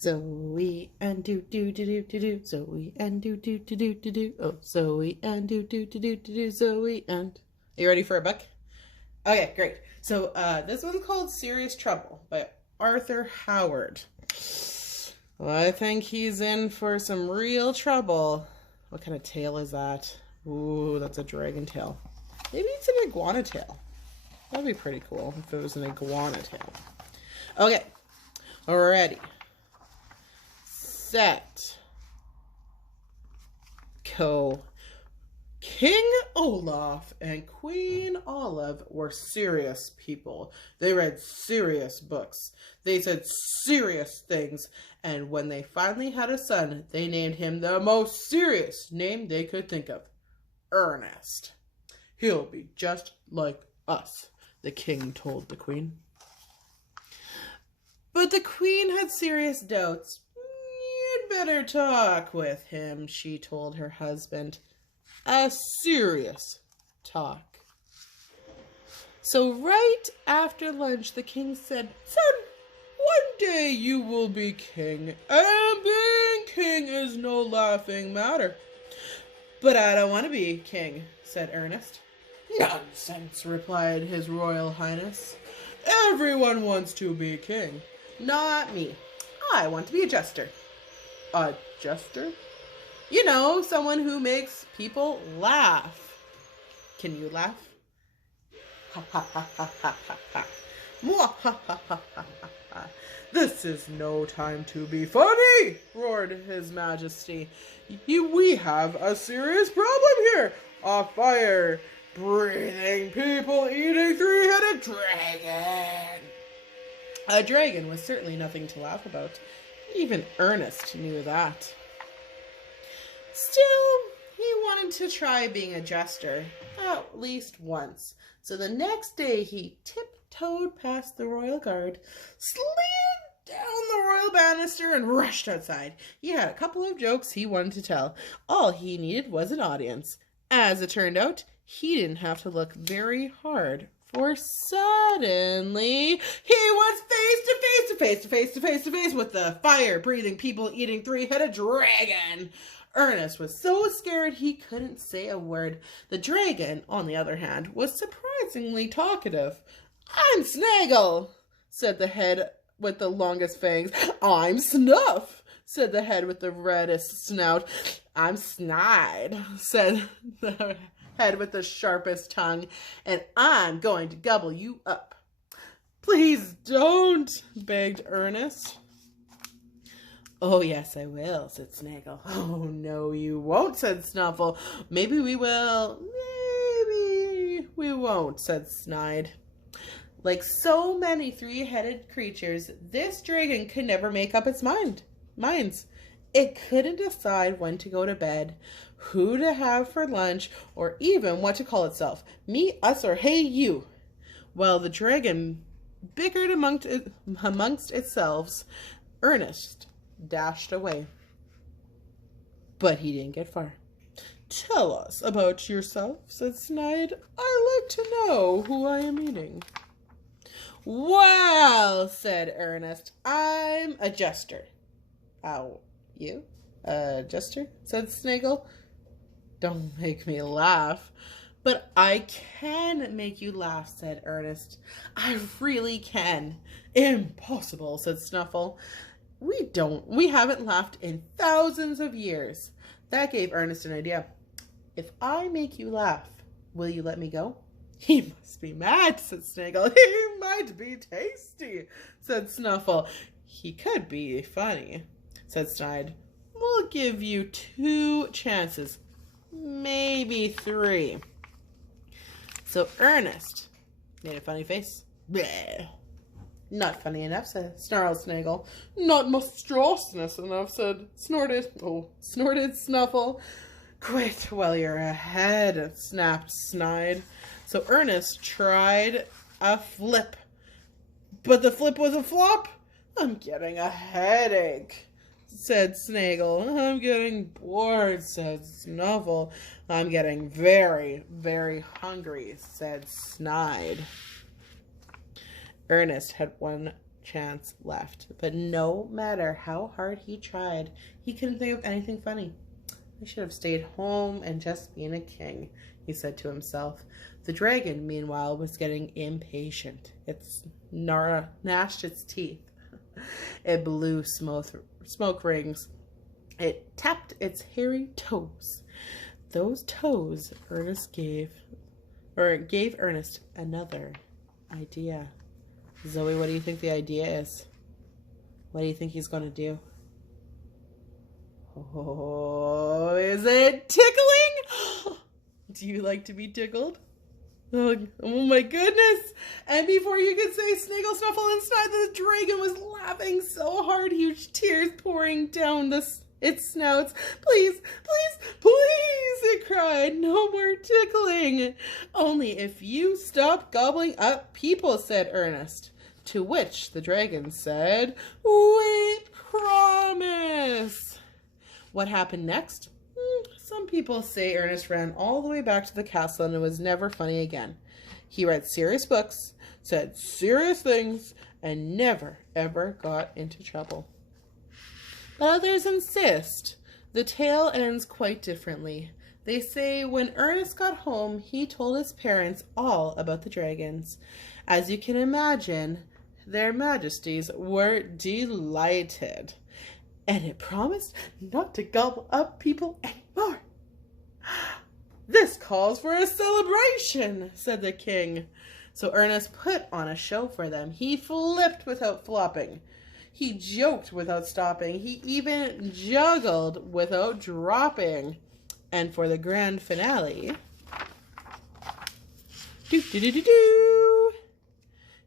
Zoe and do do do do do do. Zoe and do do do do do do. Oh, Zoe and do do do do do do. Zoe and. Are you ready for a book? Okay, great. So this one's called Serious Trouble by Arthur Howard. Well, I think he's in for some real trouble. What kind of tail is that? Ooh, that's a dragon tail. Maybe it's an iguana tail. That'd be pretty cool if it was an iguana tail. Okay, ready, set, go. King Olaf and Queen Olive were serious people. They read serious books. They said serious things. And when they finally had a son, they named him the most serious name they could think of. Ernest. He'll be just like us, the king told the queen. But the queen had serious doubts. You'd better talk with him, she told her husband. A serious talk. So right after lunch, the king said, Son, one day you will be king, and being king is no laughing matter. But I don't want to be king, said Ernest. Nonsense, replied his royal highness. Everyone wants to be king. Not me. I want to be a jester. A jester? You know, someone who makes people laugh. Can you laugh? Ha ha ha ha ha ha ha. Mwah ha ha ha ha ha. This is no time to be funny, roared his majesty. We have a serious problem here. A fire, breathing people, eating three-headed dragon. A dragon was certainly nothing to laugh about. Even Ernest knew that. Still, he wanted to try being a jester, at least once. So the next day he tiptoed past the royal guard, slid down the royal banister, and rushed outside. He had a couple of jokes he wanted to tell. All he needed was an audience. As it turned out, he didn't have to look very hard, for suddenly he was face to face with the fire-breathing, people-eating, three-headed dragon. Ernest was so scared he couldn't say a word. The dragon, on the other hand, was surprisingly talkative. I'm Snaggle, said the head with the longest fangs. I'm Snuff, said the head with the reddest snout. I'm Snide, said the head with the sharpest tongue. And I'm going to gobble you up. Please don't, begged Ernest. Oh, yes, I will, said Snaggle. Oh, no, you won't, said Snuffle. Maybe we will. Maybe we won't, said Snide. Like so many three-headed creatures, this dragon could never make up its minds. It couldn't decide when to go to bed, who to have for lunch, or even what to call itself. Me, us, or hey, you. While the dragon bickered amongst itself, Ernest dashed away. But he didn't get far. Tell us about yourself, said Snide. I like to know who I am eating. Well, said Ernest, I'm a jester. Oh, you? A jester? Said Snaggle. Don't make me laugh. But I can make you laugh, said Ernest. I really can. Impossible, said Snuffle. We haven't laughed in thousands of years. That gave Ernest an idea. If I make you laugh, will you let me go? He must be mad, said Snaggle. He might be tasty, said Snuffle. He could be funny, said Snide. We'll give you 2 chances, maybe 3. So Ernest made a funny face. Bleh. Not funny enough, snarled Snaggle. Not monstrous enough, snorted Snuffle. Quit while you're ahead, snapped Snide. So Ernest tried a flip, but the flip was a flop. I'm getting a headache, said Snaggle. I'm getting bored, said Snuffle. I'm getting very, very hungry, said Snide. Ernest had one chance left. But no matter how hard he tried, he couldn't think of anything funny. I should have stayed home and just been a king, he said to himself. The dragon, meanwhile, was getting impatient. It gnashed its teeth. It blew smoke rings. It tapped its hairy toes. Those toes gave Ernest another idea. Zoe, what do you think the idea is? What do you think he's going to do? Oh, is it tickling? Do you like to be tickled? Oh my goodness. And before you could say sniggle, snuffle, and snide, the dragon was laughing so hard, huge tears pouring down its snouts. Please, please, please, it cried. No more tickling. Only if you stop gobbling up people, said Ernest. To which the dragon said, we promise. What happened next? Some people say Ernest ran all the way back to the castle and it was never funny again. He read serious books, said serious things, and never, ever got into trouble. But others insist the tale ends quite differently. They say when Ernest got home, he told his parents all about the dragons. As you can imagine, their majesties were delighted. And it promised not to gobble up people anymore. This calls for a celebration, said the king. So Ernest put on a show for them. He flipped without flopping. He joked without stopping. He even juggled without dropping. And for the grand finale,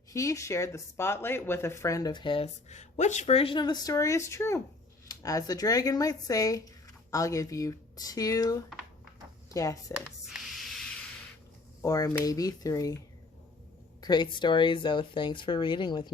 he shared the spotlight with a friend of his. Which version of the story is true? As the dragon might say, I'll give you 2 guesses. Or maybe 3. Great story, Zoe. Thanks for reading with me.